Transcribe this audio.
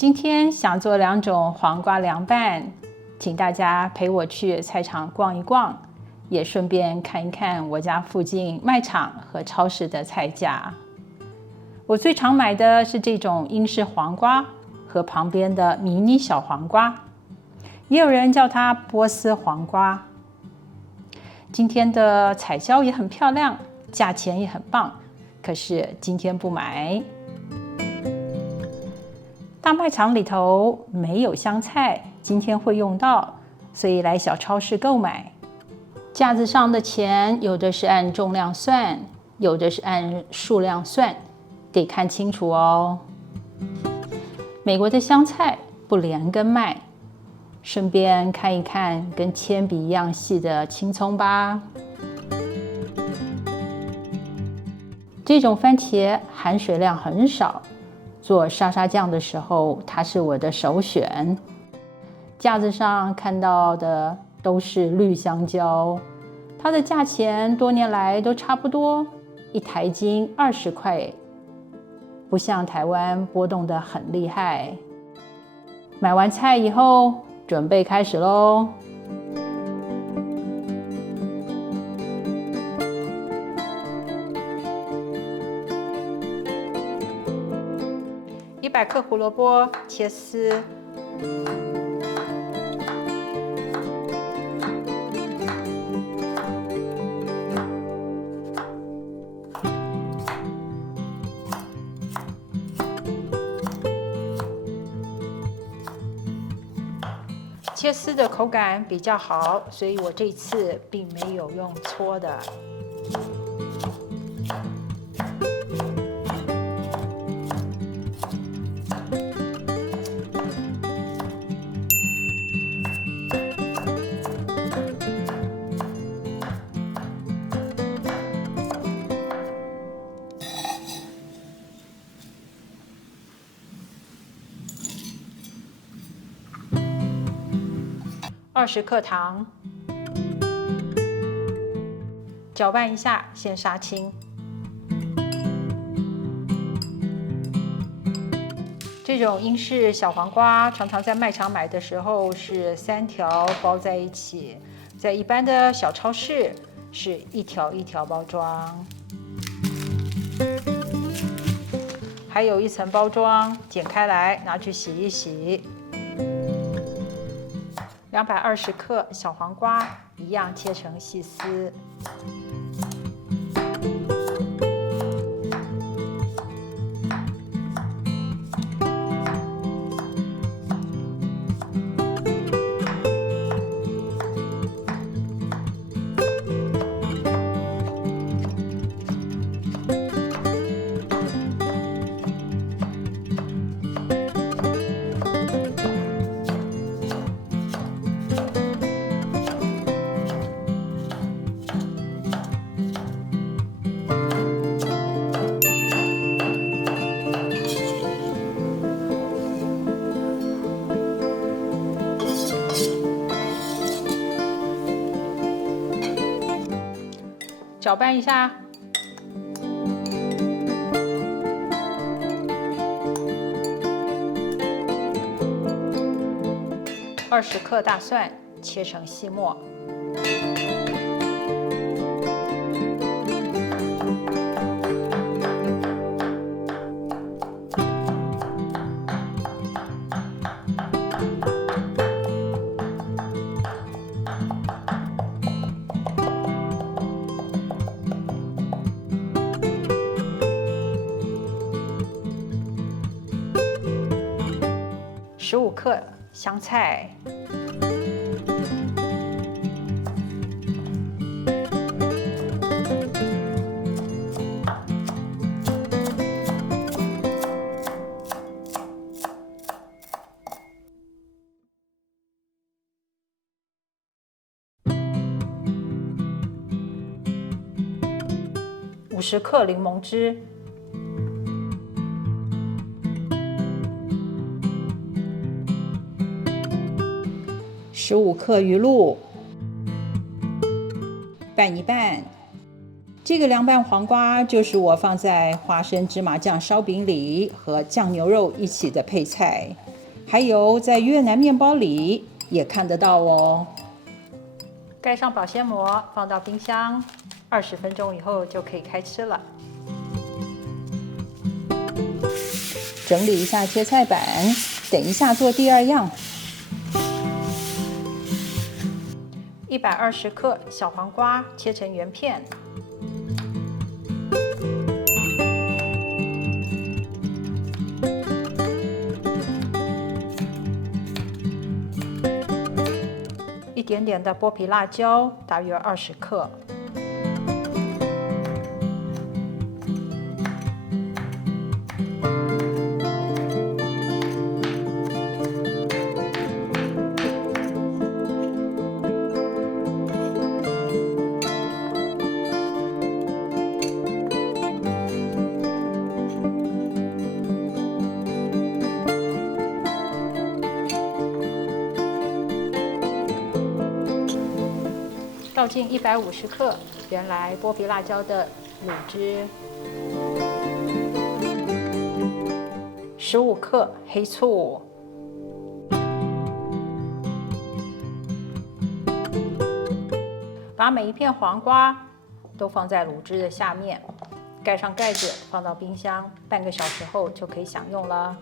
今天想做2种黄瓜凉拌，请大家陪我去菜场逛一逛，也顺便看一看我家附近卖场和超市的菜价。我最常买的是这种英式黄瓜和旁边的迷你小黄瓜，也有人叫它波斯黄瓜。今天的彩椒也很漂亮，价钱也很棒，可是今天不买。大卖场里头没有香菜，今天会用到，所以来小超市购买。架子上的钱有的是按重量算，有的是按数量算，得看清楚哦。美国的香菜不连根卖，顺便看一看跟铅笔一样细的青葱吧。这种番茄含水量很少，做沙沙酱的时候，它是我的首选。架子上看到的都是绿香蕉，它的价钱多年来都差不多，一台斤20块，不像台湾波动得很厉害。买完菜以后，准备开始咯。100克胡萝卜切丝切丝的口感比较好，所以我这次并没有用搓的。20克糖，搅拌一下，先杀青。这种英式小黄瓜常常在卖场买的时候是3条包在一起，在一般的小超市是1条1条包装。还有一层包装，剪开来拿去洗一洗。220克小黄瓜一样切成细丝。搅拌一下，20克大蒜切成细末，15克香菜，50克柠檬汁。15克鱼露，拌一拌。这个凉拌黄瓜就是我放在花生芝麻酱烧饼里和酱牛肉一起的配菜。还有在越南面包里也看得到哦。盖上保鲜膜，放到冰箱，20分钟以后就可以开吃了。整理一下切菜板，等一下做第二样。120克小黄瓜切成圆片。一点点的剥皮辣椒，大约20克。倒进150克原来剥皮辣椒的卤汁，15克黑醋，把每一片黄瓜都放在卤汁的下面，盖上盖子，放到冰箱，半个小时后就可以享用了。